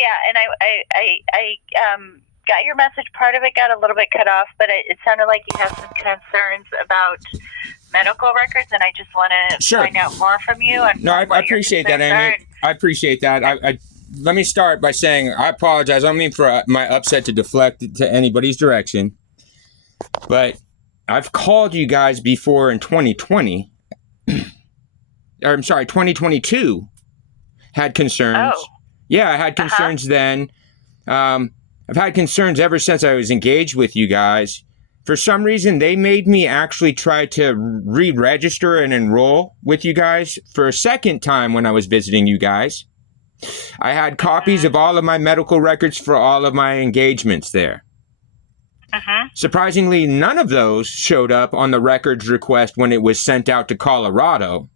Yeah, and I got your message. Part of it got a little bit cut off, but it sounded like you have some concerns about medical records, and I just want to find out more from you. And no, I appreciate that, Amy. I appreciate that. I let me start by saying I apologize. I don't mean for my upset to deflect to anybody's direction, but I've called you guys before in 2020. Or I'm sorry, 2022. Had concerns. Oh. Yeah, I had concerns then. I've had concerns ever since I was engaged with you guys. For some reason, they made me actually try to re-register and enroll with you guys for a second time when I was visiting you guys. I had copies of all of my medical records for all of my engagements there. Surprisingly, none of those showed up on the records request when it was sent out to Colorado,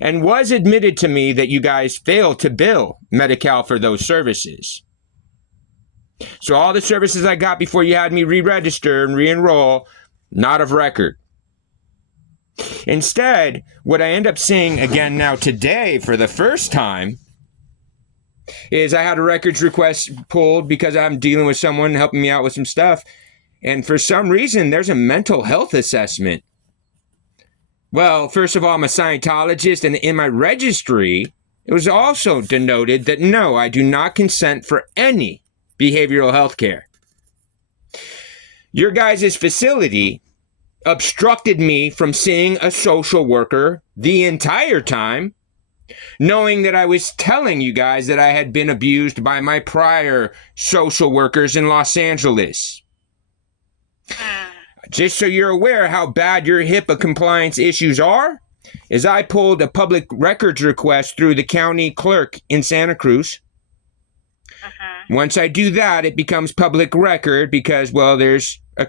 and was admitted to me that you guys failed to bill Medi-Cal for those services. So all the services I got before you had me re-register and re-enroll, not of record. Instead, what I end up seeing again now today for the first time is I had a records request pulled because I'm dealing with someone helping me out with some stuff. And for some reason, there's a mental health assessment. Well, first of all, I'm a Scientologist, and in my registry, it was also denoted that no, I do not consent for any behavioral health care. Your guys' facility obstructed me from seeing a social worker the entire time, knowing that I was telling you guys that I had been abused by my prior social workers in Los Angeles. Just so you're aware how bad your HIPAA compliance issues are, is I pulled a public records request through the county clerk in Santa Cruz. Once I do that, it becomes public record because, well, there's a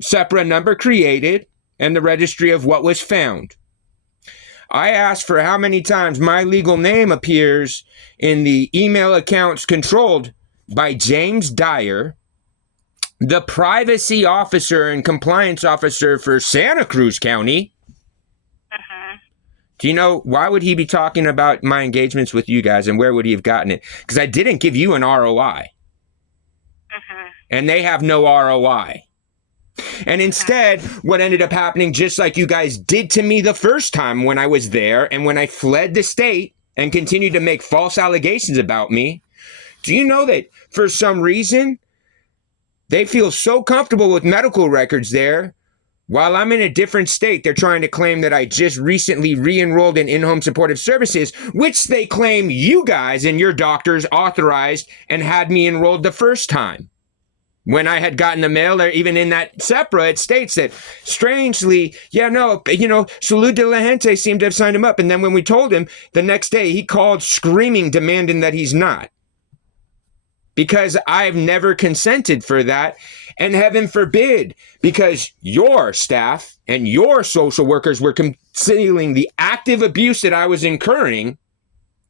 SEPRA number created and the registry of what was found. I asked for how many times my legal name appears in the email accounts controlled by James Dyer, the privacy officer and compliance officer for Santa Cruz County. Do you know, why would he be talking about my engagements with you guys, and where would he have gotten it? Because I didn't give you an ROI. And they have no ROI. And instead, what ended up happening, just like you guys did to me the first time when I was there and when I fled the state and continued to make false allegations about me, do you know that for some reason, they feel so comfortable with medical records there? While I'm in a different state, they're trying to claim that I just recently re-enrolled in in-home supportive services, which they claim you guys and your doctors authorized and had me enrolled the first time. When I had gotten the mail, or even in that SEPRA, it states that, strangely, Salud de la Gente seemed to have signed him up. And then when we told him, the next day he called screaming, demanding that he's not. Because I've never consented for that. And heaven forbid, because your staff and your social workers were concealing the active abuse that I was incurring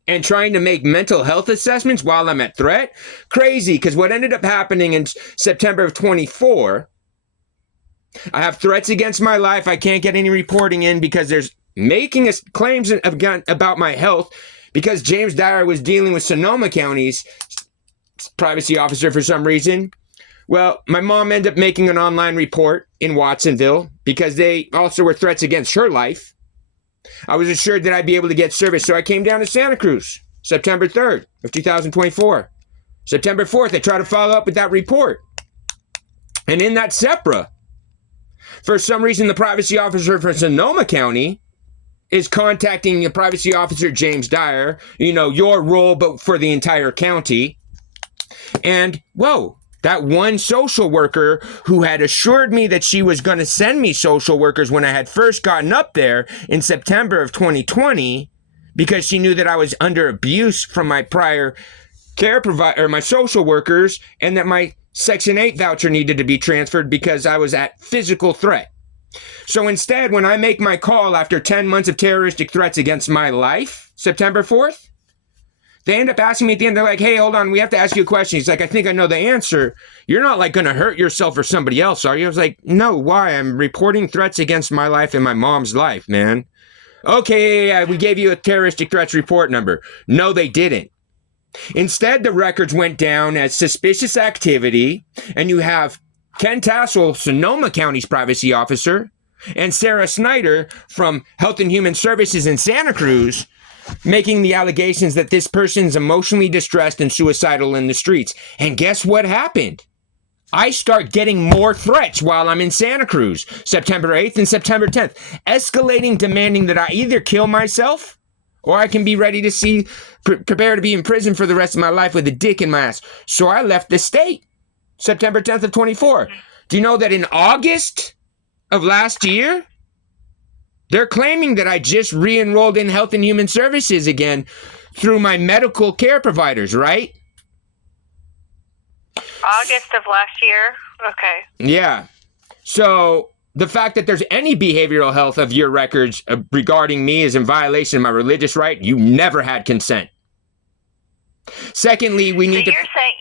and trying to make mental health assessments while I'm at threat. Crazy, because what ended up happening in September of 24, I have threats against my life. I can't get any reporting in because there's making claims about my health because James Dyer was dealing with Sonoma County's privacy officer for some reason. Well, my mom ended up making an online report in Watsonville because they also were threats against her life. I was assured that I'd be able to get service, so I came down to Santa Cruz, September 3rd of 2024. September 4th, I tried to follow up with that report. And in that SEPRA, for some reason, the privacy officer for Sonoma County is contacting the privacy officer, James Dyer, your role, but for the entire county. And, whoa. That one social worker who had assured me that she was going to send me social workers when I had first gotten up there in September of 2020 because she knew that I was under abuse from my prior care provider, or my social workers, and that my Section 8 voucher needed to be transferred because I was at physical threat. So instead, when I make my call after 10 months of terroristic threats against my life, September 4th, they end up asking me at the end, they're like, hey, hold on, we have to ask you a question. He's like, I think I know the answer. You're not like going to hurt yourself or somebody else, are you? I was like, no, why? I'm reporting threats against my life and my mom's life, man. Okay, yeah, we gave you a terroristic threats report number. No, they didn't. Instead, the records went down as suspicious activity, and you have Ken Tassel, Sonoma County's privacy officer, and Sarah Snyder from Health and Human Services in Santa Cruz making the allegations that this person's emotionally distressed and suicidal in the streets. And guess what happened? I start getting more threats while I'm in Santa Cruz, September 8th and September 10th, escalating, demanding that I either kill myself or I can be ready to prepare to be in prison for the rest of my life with a dick in my ass. So I left the state, September 10th of 24. Do you know that in August of last year, they're claiming that I just re-enrolled in Health and Human Services again through my medical care providers, right? August of last year? Okay. Yeah. So the fact that there's any behavioral health of your records regarding me is in violation of my religious right. You never had consent. Secondly, we need to... You're saying...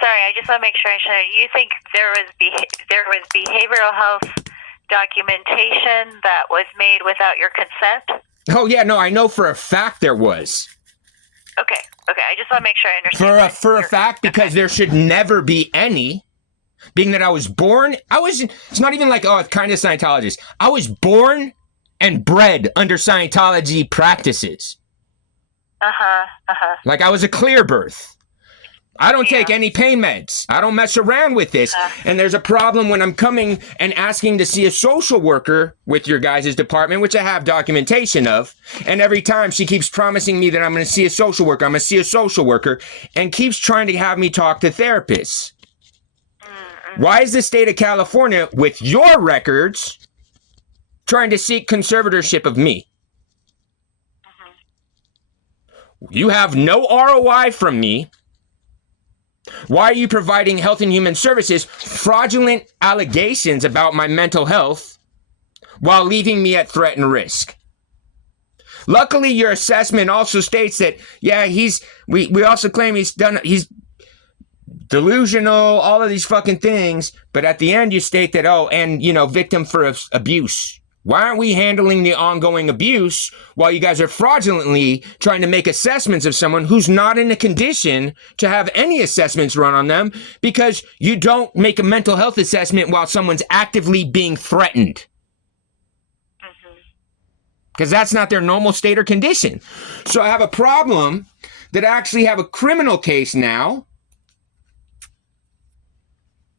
Sorry, I just want to make sure I understand. You think there was behavioral health documentation that was made without your consent? Oh, yeah, no, I know for a fact there was. Okay, I just want to make sure I understand. For a fact, because there should never be any, being that I was born, it's not even like, oh, it's kind of Scientologist. I was born and bred under Scientology practices. Like I was a clear birth. I don't take any pain meds. I don't mess around with this. And there's a problem when I'm coming and asking to see a social worker with your guys' department, which I have documentation of. And every time she keeps promising me that I'm going to see a social worker, and keeps trying to have me talk to therapists. Why is the state of California, with your records, trying to seek conservatorship of me? You have no ROI from me. Why are you providing Health and Human Services fraudulent allegations about my mental health while leaving me at threat and risk? Luckily, your assessment also states that, yeah, we also claim he's delusional, all of these fucking things. But at the end, you state that, victim for abuse. Why aren't we handling the ongoing abuse while you guys are fraudulently trying to make assessments of someone who's not in a condition to have any assessments run on them, because you don't make a mental health assessment while someone's actively being threatened? Because that's not their normal state or condition. So I have a problem that I actually have a criminal case now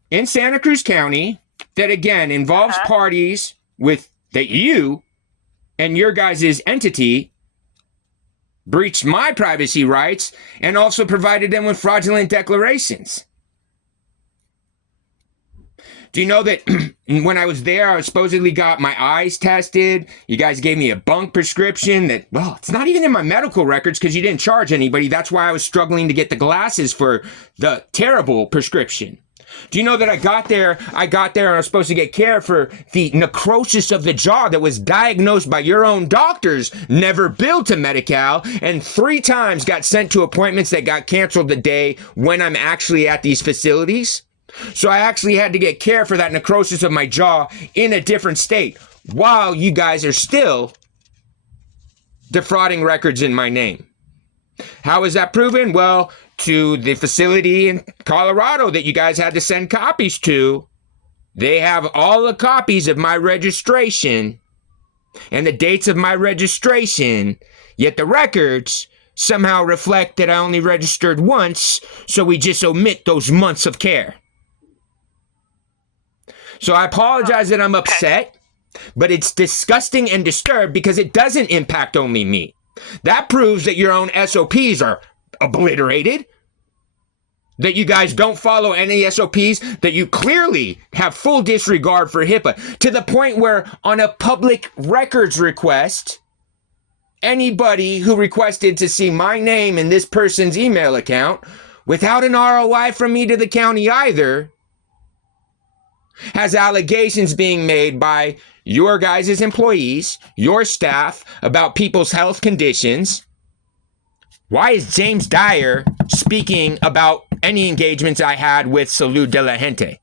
in Santa Cruz County that, again, involves parties that you and your guys' entity breached my privacy rights and also provided them with fraudulent declarations. Do you know that when I was there, I supposedly got my eyes tested? You guys gave me a bunk prescription that, well, it's not even in my medical records because you didn't charge anybody. That's why I was struggling to get the glasses for the terrible prescription. Do you know that I got there and I was supposed to get care for the necrosis of the jaw that was diagnosed by your own doctors, never billed to Medi-Cal, and 3 times got sent to appointments that got canceled the day when I'm actually at these facilities? So I actually had to get care for that necrosis of my jaw in a different state while you guys are still defrauding records in my name. How is that proven? Well, to the facility in Colorado that you guys had to send copies to, they have all the copies of my registration and the dates of my registration, yet the records somehow reflect that I only registered once, so we just omit those months of care. So I apologize that I'm upset, but it's disgusting and disturbed because it doesn't impact only me. That proves that your own SOPs are obliterated, that you guys don't follow any SOPs, that you clearly have full disregard for HIPAA, to the point where on a public records request, anybody who requested to see my name in this person's email account without an ROI from me to the county either has allegations being made by your guys' employees, your staff, about people's health conditions. Why is James Dyer speaking about any engagements I had with Salud de la Gente?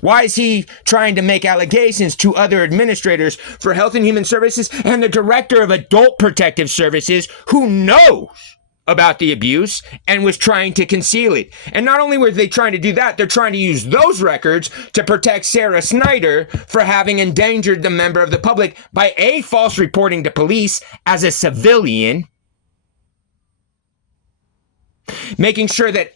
Why is he trying to make allegations to other administrators for Health and Human Services and the Director of Adult Protective Services, who knows about the abuse and was trying to conceal it. And not only were they trying to do that, they're trying to use those records to protect Sarah Snyder for having endangered the member of the public by A, false reporting to police as a civilian, making sure that,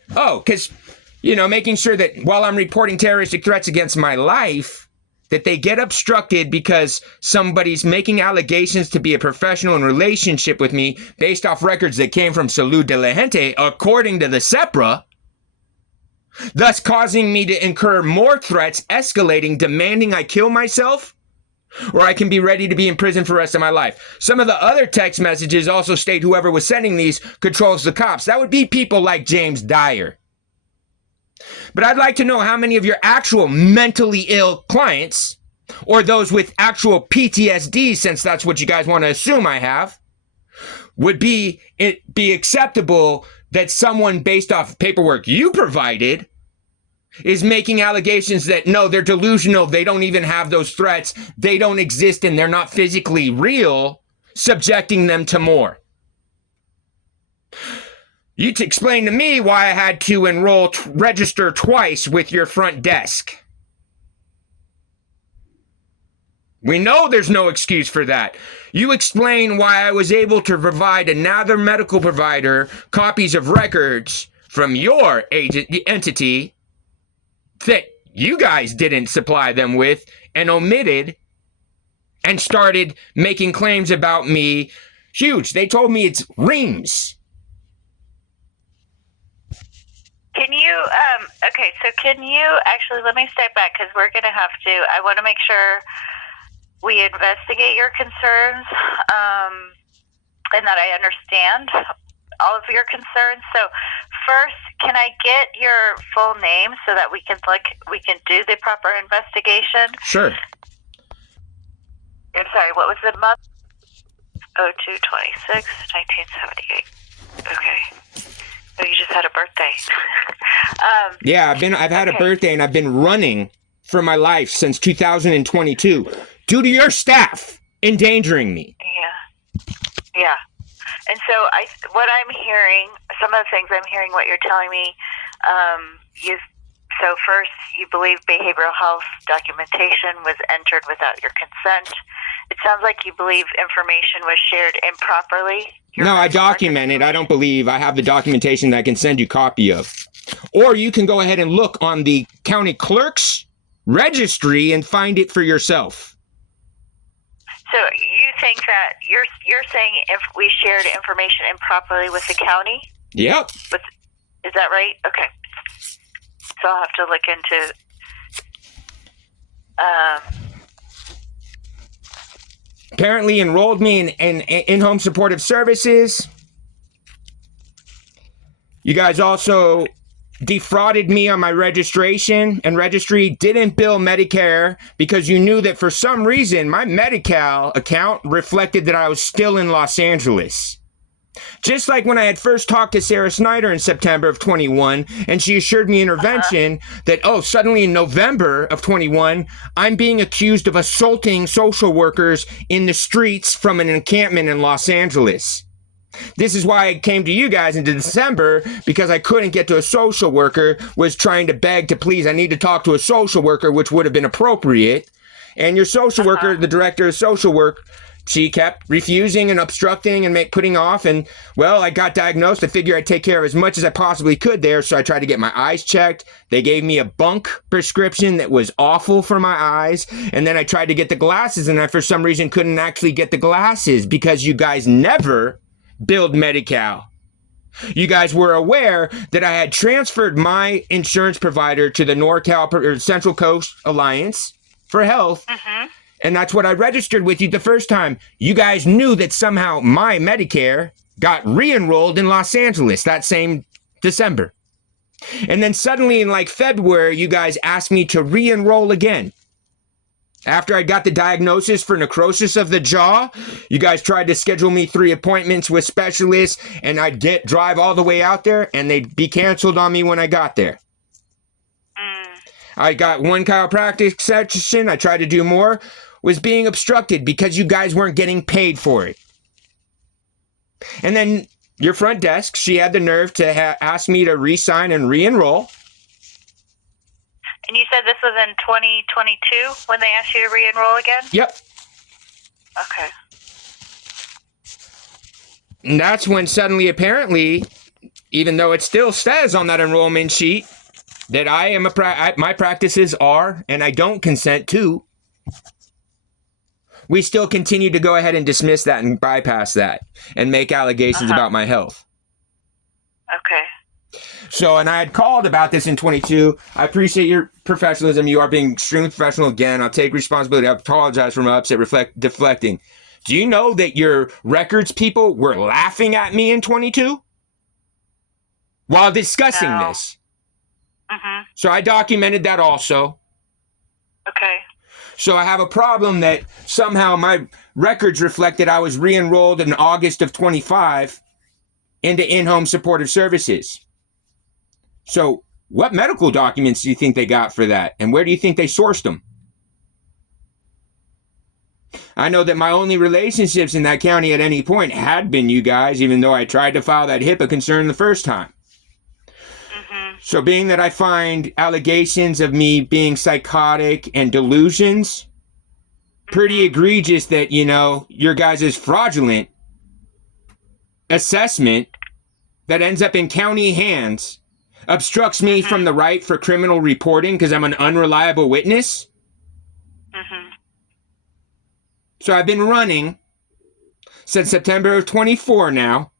making sure that while I'm reporting terroristic threats against my life, that they get obstructed because somebody's making allegations to be a professional in relationship with me based off records that came from Salud de la Gente, according to the SEPRA, thus causing me to incur more threats, escalating, demanding I kill myself, or I can be ready to be in prison for the rest of my life. Some of the other text messages also state whoever was sending these controls the cops. That would be people like James Dyer. But I'd like to know how many of your actual mentally ill clients, or those with actual PTSD, since that's what you guys want to assume I have, would be acceptable that someone based off paperwork you provided is making allegations that, no, they're delusional, they don't even have those threats, they don't exist, and they're not physically real, subjecting them to more. You explain to me why I had to register twice with your front desk. We know there's no excuse for that. You explain why I was able to provide another medical provider copies of records from your entity that you guys didn't supply them with and omitted and started making claims about me. Huge. They told me it's Reams. Can you actually, let me step back because we're going to have to, I want to make sure we investigate your concerns and that I understand all of your concerns. So first, can I get your full name so that we can do the proper investigation? Sure. I'm sorry, what was the month? 02/26, 1978. Okay. So you just had a birthday. Yeah, I've had a birthday and I've been running for my life since 2022 due to your staff endangering me. Yeah. And so what I'm hearing, some of the things I'm hearing, what you're telling me, so first you believe behavioral health documentation was entered without your consent. It sounds like you believe information was shared improperly. No, I documented. I don't believe. I have the documentation that I can send you a copy of. Or you can go ahead and look on the county clerk's registry and find it for yourself. So you think that you're saying if we shared information improperly with the county? Yep. Is that right? Okay. So I'll have to look into apparently enrolled me in in-home supportive services. You guys also defrauded me on my registration, and registry didn't bill Medicare because you knew that for some reason my Medi-Cal account reflected that I was still in Los Angeles. Just like when I had first talked to Sarah Snyder in September of 21, and she assured me intervention that, suddenly in November of 21, I'm being accused of assaulting social workers in the streets from an encampment in Los Angeles. This is why I came to you guys in December, because I couldn't get to a social worker, was trying to beg to please, I need to talk to a social worker, which would have been appropriate. And your social worker, the director of social work, she kept refusing and obstructing and putting off. And, I got diagnosed. I figured I'd take care of as much as I possibly could there. So I tried to get my eyes checked. They gave me a bunk prescription that was awful for my eyes. And then I tried to get the glasses, and I, for some reason, couldn't actually get the glasses because you guys never billed Medi-Cal. You guys were aware that I had transferred my insurance provider to the NorCal or Central Coast Alliance for Health. And that's what I registered with you the first time. You guys knew that somehow my Medicare got re-enrolled in Los Angeles that same December. And then suddenly in February, you guys asked me to re-enroll again. After I got the diagnosis for necrosis of the jaw, you guys tried to schedule me 3 appointments with specialists, and I'd drive all the way out there, and they'd be canceled on me when I got there. I got 1 chiropractic session. I tried to do more. Was being obstructed because you guys weren't getting paid for it. And then your front desk. She had the nerve to ask me to re-sign and re-enroll. And you said this was in 2022 when they asked you to re-enroll again? Yep. Okay. And that's when suddenly, apparently, even though it still says on that enrollment sheet that I am my practices are, and I don't consent to, we still continue to go ahead and dismiss that and bypass that and make allegations about my health. Okay. So, and I had called about this in 22. I appreciate your professionalism. You are being extremely professional again. I'll take responsibility. I apologize for my upset deflecting. Do you know that your records people were laughing at me in 22 while discussing this? So I documented that also. Okay. So I have a problem that somehow my records reflected I was re-enrolled in August of 25 into in-home supportive services. So what medical documents do you think they got for that? And where do you think they sourced them? I know that my only relationships in that county at any point had been you guys, even though I tried to file that HIPAA concern the first time. So being that I find allegations of me being psychotic and delusions pretty egregious, that, you know, your guys' fraudulent assessment that ends up in county hands obstructs me from the right for criminal reporting because I'm an unreliable witness. So I've been running since September of 24 now,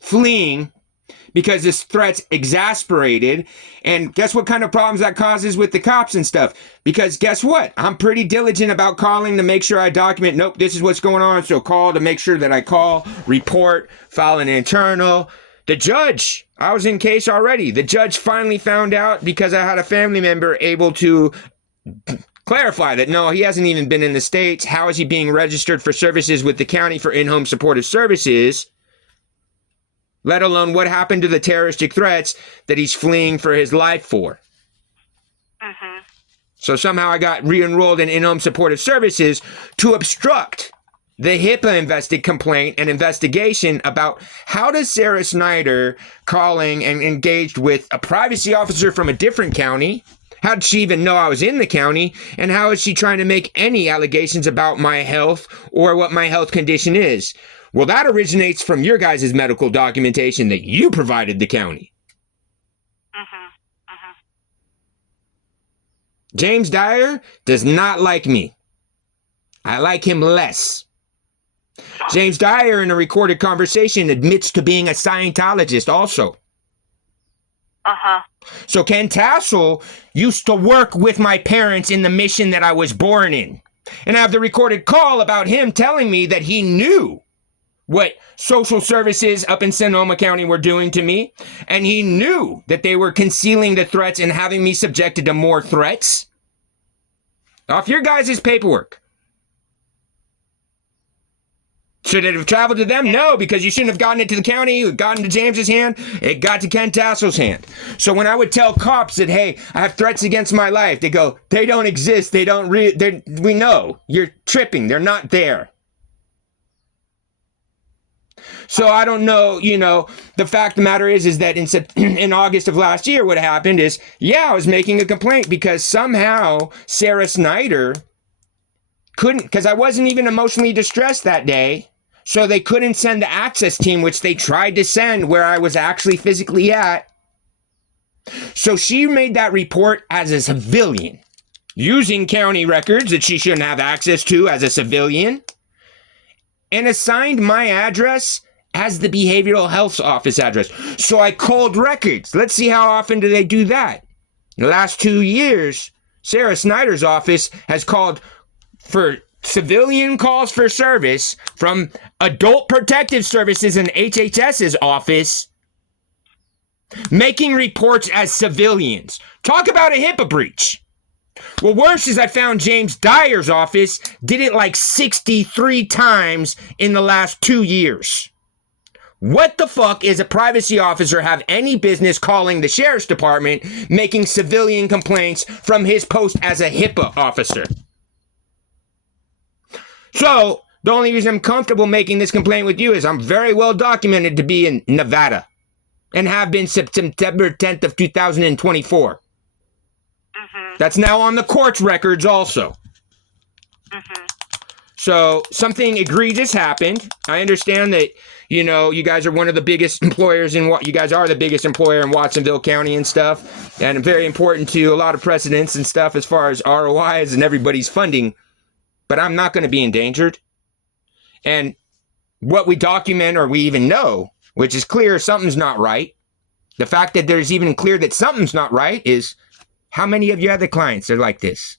fleeing because this threat's exasperated. And guess what kind of problems that causes with the cops and stuff? Because guess what? I'm pretty diligent about calling to make sure I document, nope, this is what's going on. So call to make sure that I call, report, file an internal. The judge, I was in case already. The judge finally found out because I had a family member able to clarify that, no, he hasn't even been in the States. How is he being registered for services with the county for in-home supportive services? Let alone what happened to the terroristic threats that he's fleeing for his life for. So somehow I got re-enrolled in in-home supportive services to obstruct the HIPAA complaint and investigation about how does Sarah Snyder, calling and engaged with a privacy officer from a different county, how did she even know I was in the county? And how is she trying to make any allegations about my health or what my health condition is? Well, that originates from your guys' medical documentation that you provided the county. James Dyer does not like me. I like him less. James Dyer, in a recorded conversation, admits to being a Scientologist also. So Ken Tassel used to work with my parents in the mission that I was born in. And I have the recorded call about him telling me that he knew what social services up in Sonoma County were doing to me. And he knew that they were concealing the threats and having me subjected to more threats. Off your guys' paperwork. Should it have traveled to them? No, because you shouldn't have gotten it to the county. It got into James's hand. It got to Ken Tassel's hand. So when I would tell cops that, hey, I have threats against my life, they go, they don't exist. They don't we know. You're tripping. They're not there. So I don't know, you know, the fact of the matter is that in August of last year, what happened is, yeah, I was making a complaint because somehow Sarah Snyder couldn't, because I wasn't even emotionally distressed that day. So they couldn't send the access team, which they tried to send where I was actually physically at. So she made that report as a civilian, using county records that she shouldn't have access to as a civilian, and assigned my address as the behavioral health office address. So I called records. Let's see how often do they do that. In the last 2 years, Sarah Snyder's office has called for civilian calls for service from Adult Protective Services and HHS's office, making reports as civilians. Talk about a HIPAA breach. Well, worse is I found James Dyer's office did it like 63 times in the last 2 years. What the fuck is a privacy officer have any business calling the sheriff's department making civilian complaints from his post as a HIPAA officer? So The only reason I'm comfortable making this complaint with you is I'm very well documented to be in Nevada and have been since September 10th of 2024. Mm-hmm. That's now on the court's records also. Mm-hmm. So something egregious happened. I understand that, you know, you guys are one of the biggest employers in what you guys are the biggest employer in Watsonville County and stuff, and very important to a lot of precedents and stuff as far as ROIs and everybody's funding. But I'm not going to be endangered. And what we document or we even know, which is clear something's not right. The fact that there's even clear that something's not right is how many of your other clients are like this?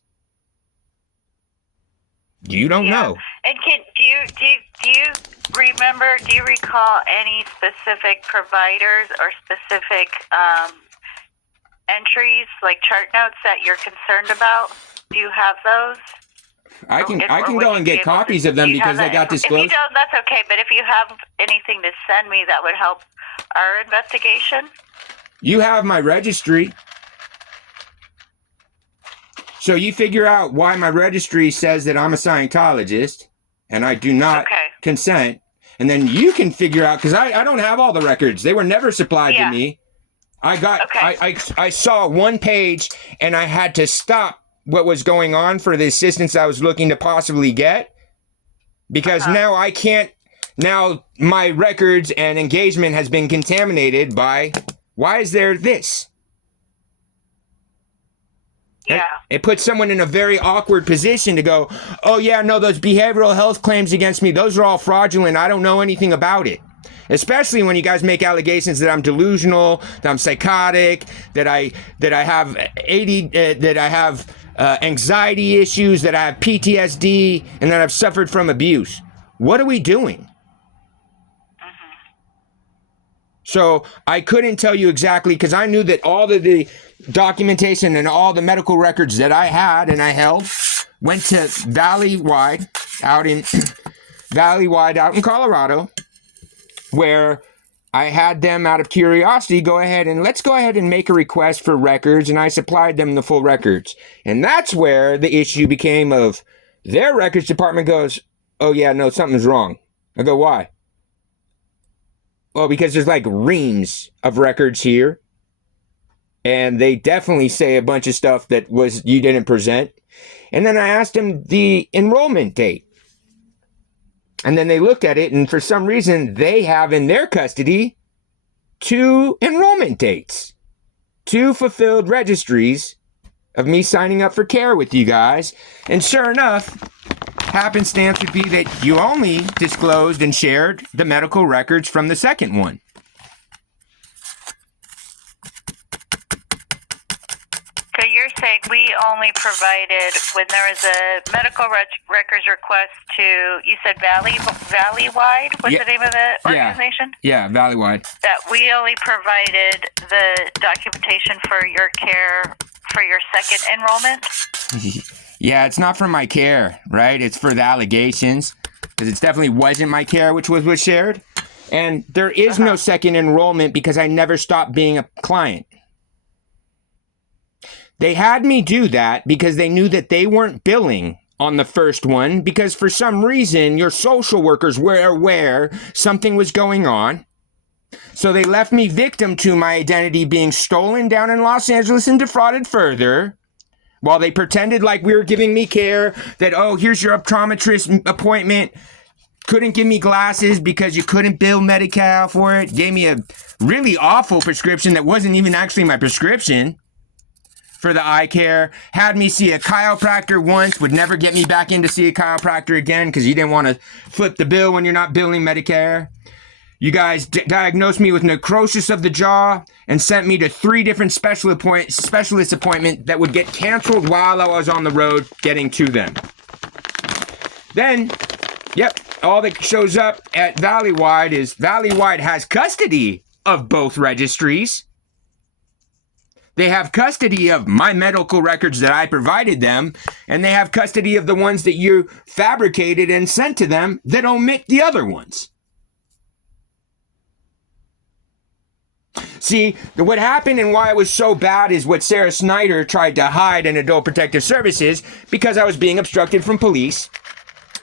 You don't know. And do you remember? Do you recall any specific providers or specific entries, like chart notes, that you're concerned about? Do you have those? I can go and get copies of them because they got disclosed. If you don't, that's okay. But if you have anything to send me, that would help our investigation. You have my registry. So you figure out why my registry says that I'm a Scientologist and I do not consent. And then you can figure out, because I don't have all the records. They were never supplied to me. I saw one page and I had to stop what was going on for the assistance I was looking to possibly get. Because now I can't, now my records and engagement has been contaminated by, why is there this? Yeah. It puts someone in a very awkward position to go, oh yeah, no, those behavioral health claims against me, those are all fraudulent. I don't know anything about it. Especially when you guys make allegations that I'm delusional, that I'm psychotic, that I have anxiety issues, that I have PTSD, and that I've suffered from abuse. What are we doing? So I couldn't tell you exactly, because I knew that all of the documentation and all the medical records that I had and I held went to Valleywide out in Colorado, where I had them out of curiosity let's go ahead and make a request for records, and I supplied them the full records. And that's where the issue became of their records department goes, oh yeah, no, something's wrong. I go, why? Well, because there's like reams of records here. And they definitely say a bunch of stuff that you didn't present. And then I asked them the enrollment date. And then they looked at it, and for some reason, they have in their custody 2 enrollment dates. 2 fulfilled registries of me signing up for care with you guys. And sure enough, happenstance would be that you only disclosed and shared the medical records from the second one. So you're saying we only provided, when there was a medical records request to, you said Valleywide? What's the name of the organization? Yeah, Valleywide. That we only provided the documentation for your care for your second enrollment? Yeah, it's not for my care, right? It's for the allegations, because it definitely wasn't my care, which was shared. And there is no second enrollment because I never stopped being a client. They had me do that because they knew that they weren't billing on the first one, because for some reason your social workers were aware something was going on. So they left me victim to my identity being stolen down in Los Angeles and defrauded further, while they pretended like we were giving me care, that, oh, here's your optometrist appointment. Couldn't give me glasses because you couldn't bill Medi-Cal for it. Gave me a really awful prescription that wasn't even actually my prescription for the eye care. Had me see a chiropractor once, would never get me back in to see a chiropractor again because you didn't want to flip the bill when you're not billing Medicare. You guys diagnosed me with necrosis of the jaw and sent me to 3 different specialist appointments that would get canceled while I was on the road getting to them. Then, all that shows up at Valleywide is Valleywide has custody of both registries. They have custody of my medical records that I provided them, and they have custody of the ones that you fabricated and sent to them that omit the other ones. See, what happened and why it was so bad is what Sarah Snyder tried to hide in Adult Protective Services, because I was being obstructed from police,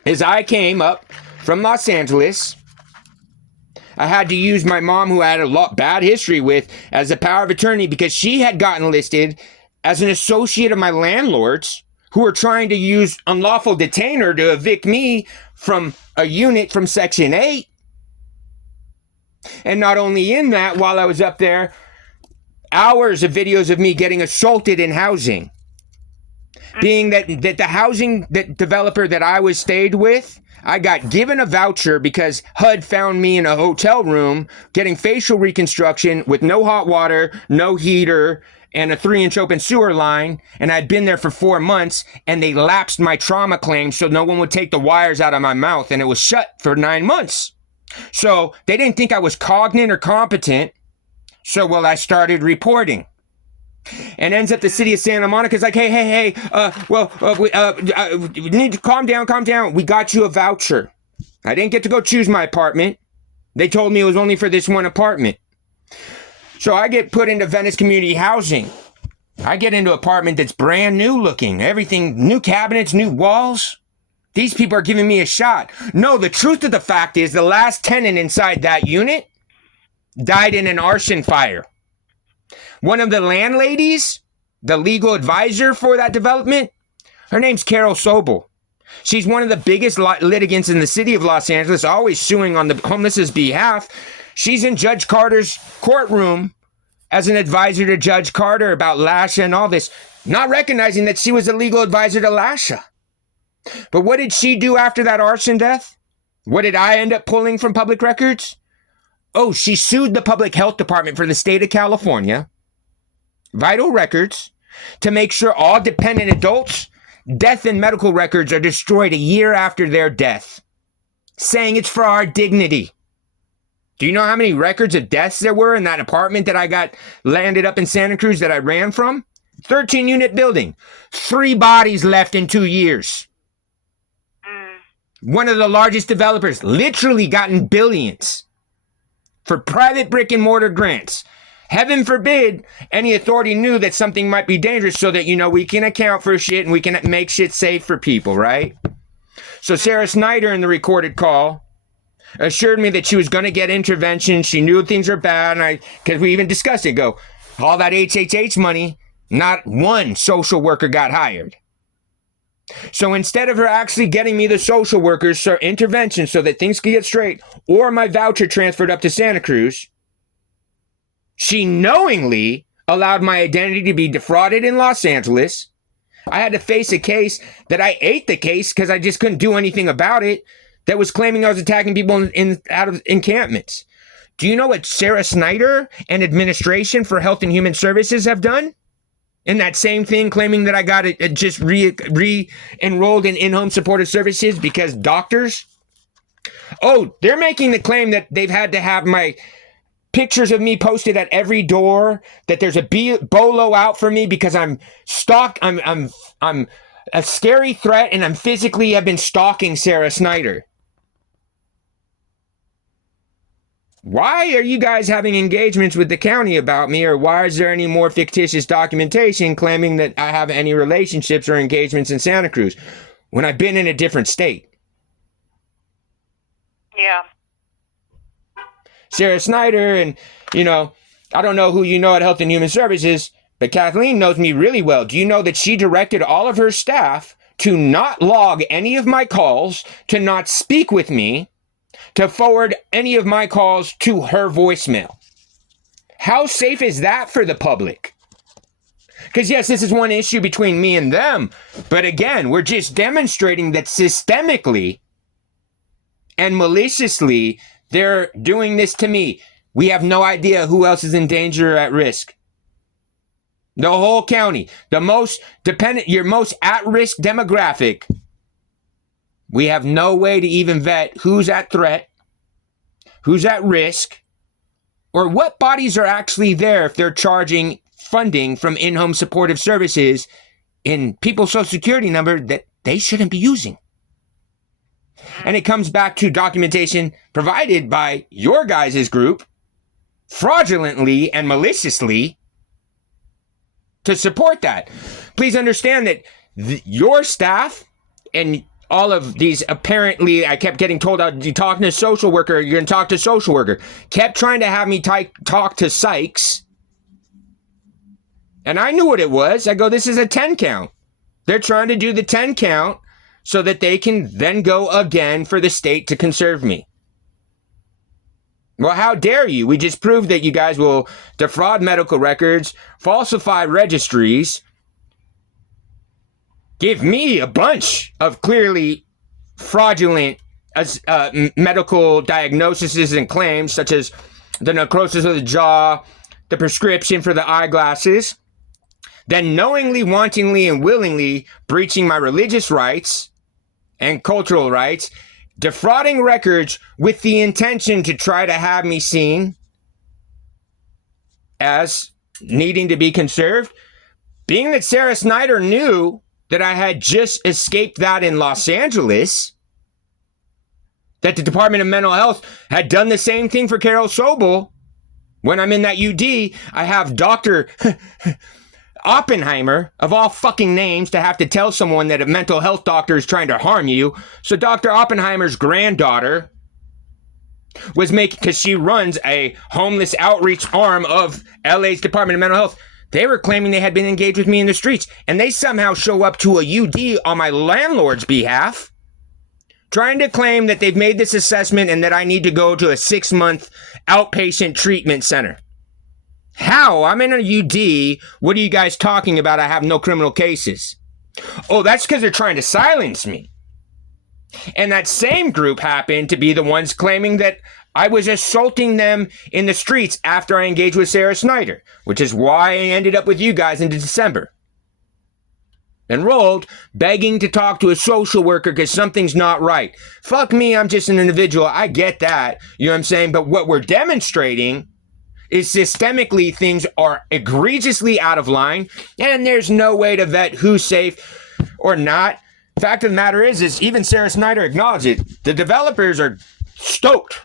is I came up from Los Angeles. I had to use my mom, who I had a bad history with, as a power of attorney because she had gotten listed as an associate of my landlords who were trying to use unlawful detainer to evict me from a unit from Section 8. And not only in that, while I was up there, hours of videos of me getting assaulted in housing. Being that the housing developer that I was stayed with, I got given a voucher because HUD found me in a hotel room getting facial reconstruction with no hot water, no heater, and a 3-inch open sewer line. And I'd been there for 4 months, and they lapsed my trauma claim so no one would take the wires out of my mouth, and it was shut for 9 months. So they didn't think I was cognate or competent. So, well, I started reporting. And ends up the city of Santa Monica's like, hey, we need to calm down. We got you a voucher. I didn't get to go choose my apartment. They told me it was only for this one apartment. So I get put into Venice Community Housing. I get into an apartment that's brand new looking. Everything, new cabinets, new walls. These people are giving me a shot. No, the truth of the fact is the last tenant inside that unit died in an arson fire. One of the landladies, the legal advisor for that development, her name's Carol Sobel. She's one of the biggest litigants in the city of Los Angeles, always suing on the homeless's behalf. She's in Judge Carter's courtroom as an advisor to Judge Carter about Lasha and all this, not recognizing that she was a legal advisor to Lasha. But what did she do after that arson death? What did I end up pulling from public records? Oh, she sued the public health department for the state of California, vital records, to make sure all dependent adults' death and medical records are destroyed a year after their death, saying it's for our dignity. Do you know how many records of deaths there were in that apartment that I got landed up in Santa Cruz that I ran from? 13-unit building. 3 bodies left in 2 years. One of the largest developers, literally gotten billions for private brick and mortar grants. Heaven forbid any authority knew that something might be dangerous so that, we can account for shit and we can make shit safe for people, right? So Sarah Snyder in the recorded call assured me that she was going to get intervention. She knew things were bad, and because we even discussed it, all that HHH money, not one social worker got hired. So instead of her actually getting me the social workers intervention so that things could get straight, or my voucher transferred up to Santa Cruz, she knowingly allowed my identity to be defrauded in Los Angeles. I had to face a case that I ate the case because I just couldn't do anything about it, that was claiming I was attacking people out of encampments. Do you know what Sarah Snyder and Administration for Health and Human Services have done? In that same thing, claiming that I got it just re-enrolled in in-home supportive services because doctors. Oh, they're making the claim that they've had to have my pictures of me posted at every door, that there's a bolo out for me because I'm stalked. I'm a scary threat, and have been stalking Sarah Snyder. Why are you guys having engagements with the county about me, or why is there any more fictitious documentation claiming that I have any relationships or engagements in Santa Cruz when I've been in a different state? Yeah. Sarah Snyder, and, I don't know who you know at Health and Human Services, but Kathleen knows me really well. Do you know that she directed all of her staff to not log any of my calls, to not speak with me, to forward any of my calls to her voicemail? How safe is that for the public? Because yes, this is one issue between me and them, but again, we're just demonstrating that systemically and maliciously they're doing this to me. We have no idea who else is in danger or at risk. The whole county, the most dependent, your most at-risk demographic, we have no way to even vet who's at threat, who's at risk, or what bodies are actually there if they're charging funding from in-home supportive services in people's social security number that they shouldn't be using. And it comes back to documentation provided by your guys' group, fraudulently and maliciously, to support that. Please understand that your staff and all of these apparently, I kept getting told, you're talking to a social worker, you're going to talk to a social worker. Kept trying to have me talk to psychs. And I knew what it was. I go, this is a 10 count. They're trying to do the 10 count so that they can then go again for the state to conserve me. Well, how dare you? We just proved that you guys will defraud medical records, falsify registries, give me a bunch of clearly fraudulent medical diagnoses and claims, such as the necrosis of the jaw, the prescription for the eyeglasses, then knowingly, wantingly, and willingly breaching my religious rights and cultural rights, defrauding records with the intention to try to have me seen as needing to be conserved. Being that Sarah Snyder knew that I had just escaped that in Los Angeles, that the Department of Mental Health had done the same thing for Carol Sobel. When I'm in that UD, I have Dr. Oppenheimer, of all fucking names, to have to tell someone that a mental health doctor is trying to harm you. So Dr. Oppenheimer's granddaughter was making, because she runs a homeless outreach arm of LA's Department of Mental Health, they were claiming they had been engaged with me in the streets, and they somehow show up to a UD on my landlord's behalf, trying to claim that they've made this assessment and that I need to go to a 6-month outpatient treatment center. How? I'm in a UD. What are you guys talking about? I have no criminal cases. Oh, that's because they're trying to silence me. And that same group happened to be the ones claiming that I was assaulting them in the streets after I engaged with Sarah Snyder, which is why I ended up with you guys in December. Enrolled, begging to talk to a social worker because something's not right. Fuck me, I'm just an individual. I get that. You know what I'm saying? But what we're demonstrating is systemically things are egregiously out of line, and there's no way to vet who's safe or not. Fact of the matter is even Sarah Snyder acknowledged it. The developers are stoked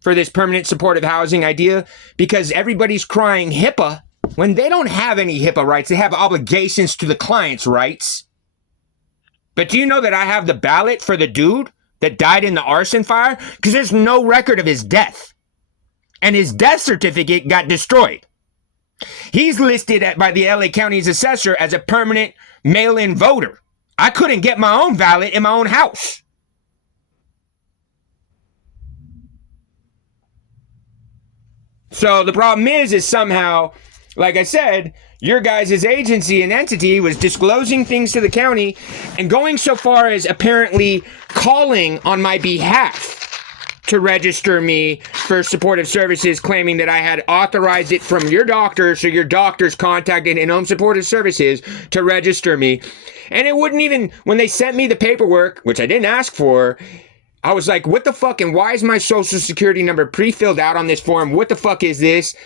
for this permanent supportive housing idea because everybody's crying HIPPA when they don't have any HIPAA rights. They have obligations to the client's rights. But do you know that I have the ballot for the dude that died in the arson fire? Because there's no record of his death. And his death certificate got destroyed. He's listed by the LA County's assessor as a permanent mail-in voter. I couldn't get my own ballot in my own house. So the problem is somehow, like I said, your guys' agency and entity was disclosing things to the county and going so far as apparently calling on my behalf to register me for supportive services, claiming that I had authorized it from your doctor, so your doctors contacted In-Home Supportive Services to register me. And it wouldn't even, when they sent me the paperwork, which I didn't ask for, I was like, what the fuck, and why is my social security number pre-filled out on this form? What the fuck is this?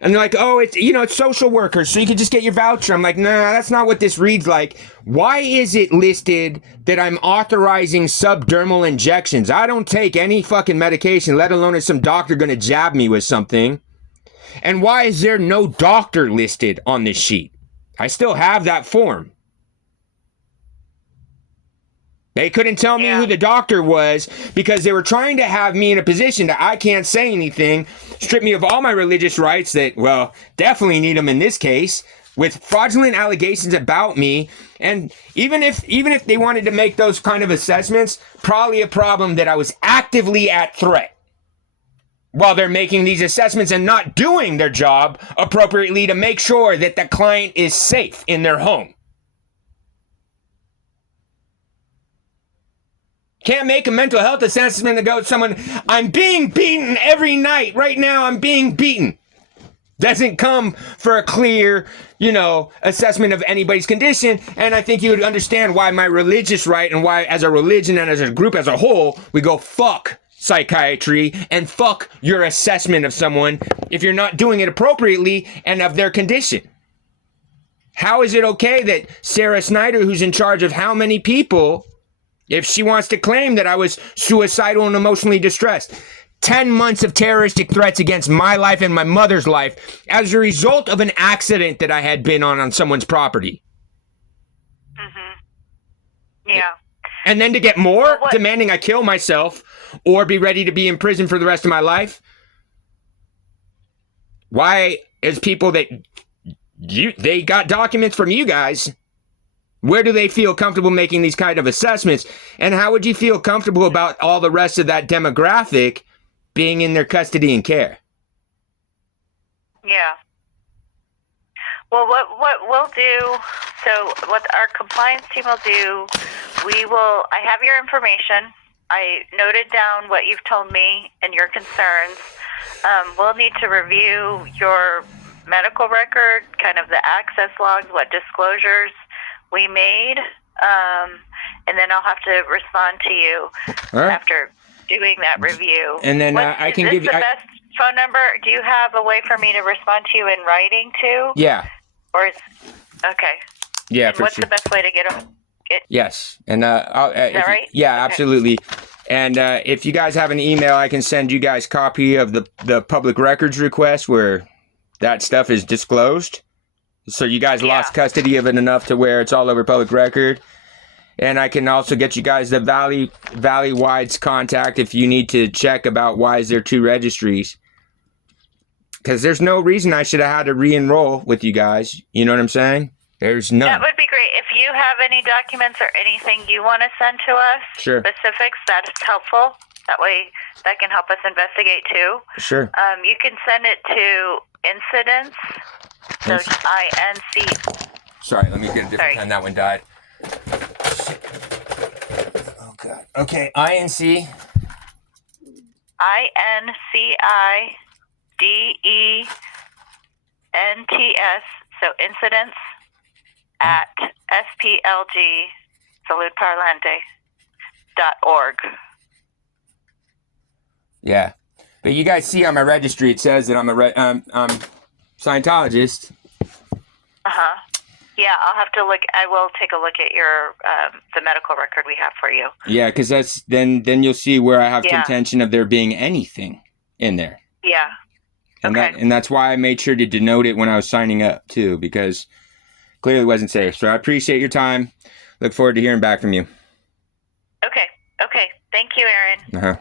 And they're like, oh, it's social workers, so you can just get your voucher. I'm like, nah, that's not what this reads like. Why is it listed that I'm authorizing subdermal injections? I don't take any fucking medication, let alone is some doctor going to jab me with something. And why is there no doctor listed on this sheet? I still have that form. They couldn't tell me who the doctor was because they were trying to have me in a position that I can't say anything, strip me of all my religious rights that, well, definitely need them in this case, with fraudulent allegations about me. And even if they wanted to make those kind of assessments, probably a problem that I was actively at threat while they're making these assessments and not doing their job appropriately to make sure that the client is safe in their home. Can't make a mental health assessment and go to someone, I'm being beaten every night. Right now, I'm being beaten. Doesn't come for a clear, assessment of anybody's condition. And I think you would understand why my religious right and why as a religion and as a group as a whole, we go fuck psychiatry and fuck your assessment of someone if you're not doing it appropriately and of their condition. How is it okay that Sarah Snyder, who's in charge of how many people, if she wants to claim that I was suicidal and emotionally distressed, 10 months of terroristic threats against my life and my mother's life as a result of an accident that I had been on someone's property. Mm-hmm. Yeah. And then to get more, demanding I kill myself or be ready to be in prison for the rest of my life? Why, as people that they got documents from you guys, where do they feel comfortable making these kind of assessments? And how would you feel comfortable about all the rest of that demographic being in their custody and care? Yeah. Well, what we'll do, so what our compliance team will do, I have your information. I noted down what you've told me and your concerns. We'll need to review your medical record, kind of the access logs, what disclosures we made, and then I'll have to respond to you after doing that review. And then I can give you the best phone number. Do you have a way for me to respond to you in writing too? Yeah. Or is okay? Yeah. And what's the best way to get them? Yes. And is that right? Yeah, okay. Absolutely. And if you guys have an email, I can send you guys a copy of the public records request where that stuff is disclosed. So you guys lost custody of it enough to where it's all over public record. And I can also get you guys the Valley-wide's contact if you need to check about why is there two registries. Because there's no reason I should have had to re-enroll with you guys. You know what I'm saying? There's none. That would be great. If you have any documents or anything you want to send to us, specifics, that's helpful. That way that can help us investigate too. Sure. You can send it to incidents. So INC. Sorry, let me get a different pen. That one died. Oh, God. Okay, INC. INCIDENTS. So incidents at SPLG, saludparlante.org. Yeah. But you guys see on my registry, it says that I'm I'm Scientologist. Uh-huh. Yeah, I'll have to look. I will take a look at your the medical record we have for you. Yeah, because that's then you'll see where I have contention of there being anything in there. Yeah. And that's why I made sure to denote it when I was signing up too, because clearly it wasn't safe. So I appreciate your time. Look forward to hearing back from you. Okay. Thank you, Aaron. Uh-huh.